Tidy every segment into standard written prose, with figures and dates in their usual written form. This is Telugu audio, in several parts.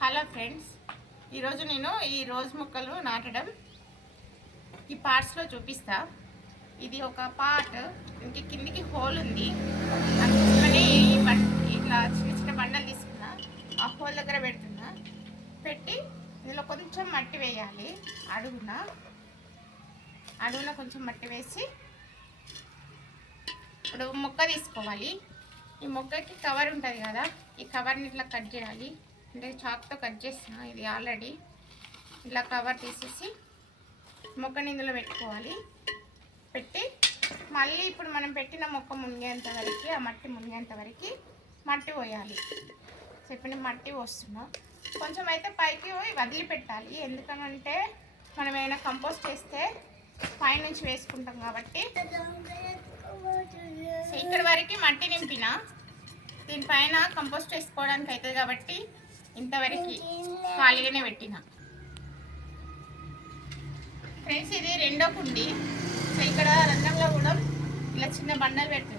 హలో ఫ్రెండ్స్, ఈరోజు నేను ఈ రోజ్ మొక్కలు నాటడం ఈ పార్ట్స్లో చూపిస్తా. ఇది ఒక పార్ట్, ఇంక కిందికి హోల్ ఉంది. అందుకని ఇట్లా చిన్న చిన్న బండలు తీసుకున్నా, ఆ హోల్ దగ్గర పెట్టి ఇందులో కొంచెం మట్టి వేయాలి. అడుగున కొంచెం మట్టి వేసి ఇప్పుడు మొక్క తీసుకోవాలి. ఈ మొక్కకి కవర్ ఉంటుంది కదా, ఈ కవర్ని ఇట్లా కట్ చేయాలి. అంటే చాక్తో కట్ చేసిన, ఇది ఆల్రెడీ ఇలా కవర్ తీసేసి మొక్కని ఇందులో పెట్టుకోవాలి. పెట్టి మళ్ళీ ఇప్పుడు మనం పెట్టిన మొక్క మునిగేంత వరకు, ఆ మట్టి మునిగేంత వరకు మట్టి పోయాలి. చెప్పిన మట్టి పోస్తున్నాం. కొంచెం అయితే పైకి వదిలిపెట్టాలి, ఎందుకనంటే మనం ఏమైనా కంపోస్ట్ వేస్తే పైనుంచి వేసుకుంటాం కాబట్టి. ఇక్కడ వరకు మట్టి నింపిన, దీనిపైన కంపోస్ట్ వేసుకోవడానికి అవుతుంది కాబట్టి ఇంతవరకు ఖాళీగానే పెట్టిన. ఫ్రెండ్స్, ఇది రెండో కుండి. సో ఇక్కడ రంధ్రంలో కూడా ఇలా చిన్న బండలు పెట్టి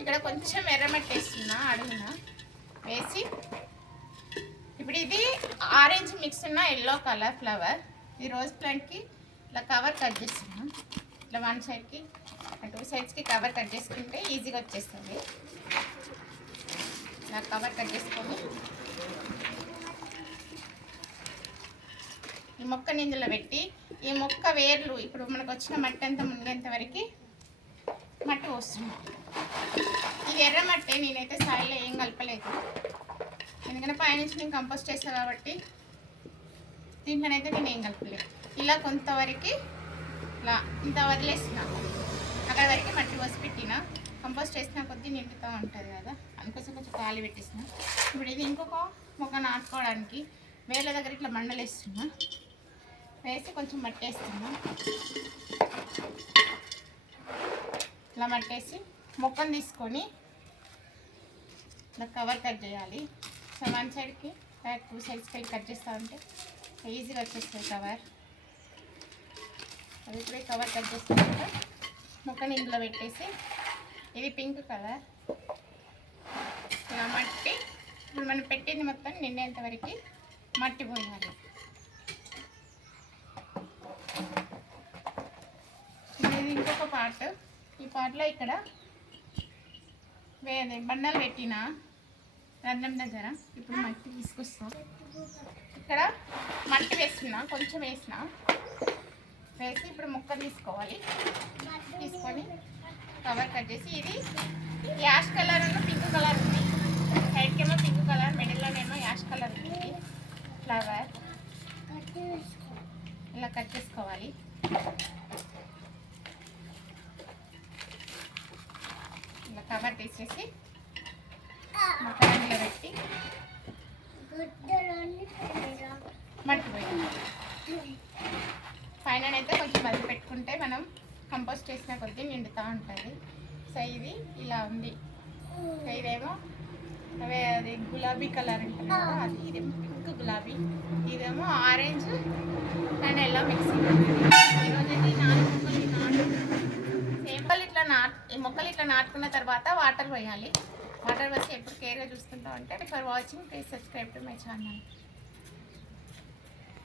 ఇక్కడ కొంచెం ఎర్రమట్టి వేస్తున్నా. అడుగున వేసి ఇప్పుడు ఇది ఆరెంజ్ మిక్స్ ఉన్న ఎల్లో కలర్ ఫ్లవర్, ఈ రోజ్ ప్లాంట్కి ఇలా కవర్ కట్ చేస్తున్నా. ఇట్లా వన్ సైడ్కి, టూ సైడ్స్కి కవర్ కట్ చేసుకుంటే ఈజీగా వచ్చేస్తుంది. ఇలా కవర్ కట్ చేసుకొని ఈ మొక్కని ఇందులో పెట్టి, ఈ మొక్క వేర్లు ఇప్పుడు మనకు వచ్చిన మట్టి అంతా మునిగేంత వరకు మట్టి పోస్తున్నాం. ఇది ఎర్ర మట్టి, నేనైతే సాయిలో ఏం కలపలేదు, ఎందుకంటే పైనుంచి నేను కంపోస్ట్ చేస్తాను కాబట్టి దీంట్లోనైతే నేను ఏం కలపలేదు. ఇలా కొంతవరకు ఇలా ఇంత వదిలేసిన, అక్కడ వరకు మట్టి పోసి పెట్టిన. కంపోస్ట్ వేసిన కొద్దీ నిండుతూ ఉంటుంది కదా, అందుకోసం కొంచెం ఖాళీ పెట్టేసిన. ఇప్పుడు ఇది ఇంకొక మొక్క నాటుకోవడానికి వేళ్ళ దగ్గర ఇట్లా బండలు వేస్తున్నా. వేసి కొంచెం మట్టి వేస్తున్నా. ఇలా మట్టేసి మొక్కను తీసుకొని ఇలా కవర్ కట్ చేయాలి. సో వన్ సైడ్కి టూ సైడ్స్కి కట్ చేస్తూ ఉంటే ఈజీగా వచ్చేస్తుంది కవర్. అది ఇప్పుడే కవర్ కట్ చేసుకుంటే మొక్కని ఇందులో పెట్టేసి, ఇది పింక్ కలర్, ఇలా మట్టి ఇప్పుడు మనం పెట్టింది మొత్తం నిండేంత వరకు మట్టి పోయాలి. ఇది ఇంకొక పార్ట్. ఈ పార్ట్లో ఇక్కడ బండలు పెట్టిన రంధ్రం దగ్గర ఇప్పుడు మట్టి తీసుకొస్తాం. ఇక్కడ మట్టి వేస్తున్నా, కొంచెం వేసిన, వేసి ఇప్పుడు మొక్క తీసుకోవాలి. తీసుకొని కవర్ కట్ చేసి, ఇది యాష్ కలర్ అన్న పింక్ కలర్ ఉంది. సైడ్కేమో పింక్ కలర్, మిడిల్లోనేమో యాష్ కలర్ ఉంది ఫ్లవర్. ఇలా కట్ చేసుకోవాలి. ఇలా కవర్ తీసేసి మొక్కలో పెట్టి మట్టి పోయింది. పైన అయితే కొంచెం వదిలి పెట్టుకుంటే మనం కంపోస్ట్ చేసిన కొద్దీ నిండుతూ ఉంటుంది. సో ఇది ఇలా ఉంది. సో ఇదేమో అది గులాబీ కలర్ ఉంటుంది కదా, అది ఇదేమో పింక్ గులాబీ, ఇదేమో ఆరెంజ్ అండ్ ఎల్లో మిక్సింగ్. ఈరోజైతే ఈ 4 మొక్కలు ఈ మొక్కలు ఇట్లా నాటుకున్న తర్వాత వాటర్ పోయాలి. వాటర్ పోసి ఎప్పుడు కేర్గా చూసుకుంటూ ఉంటే. For watching, please subscribe to my channel.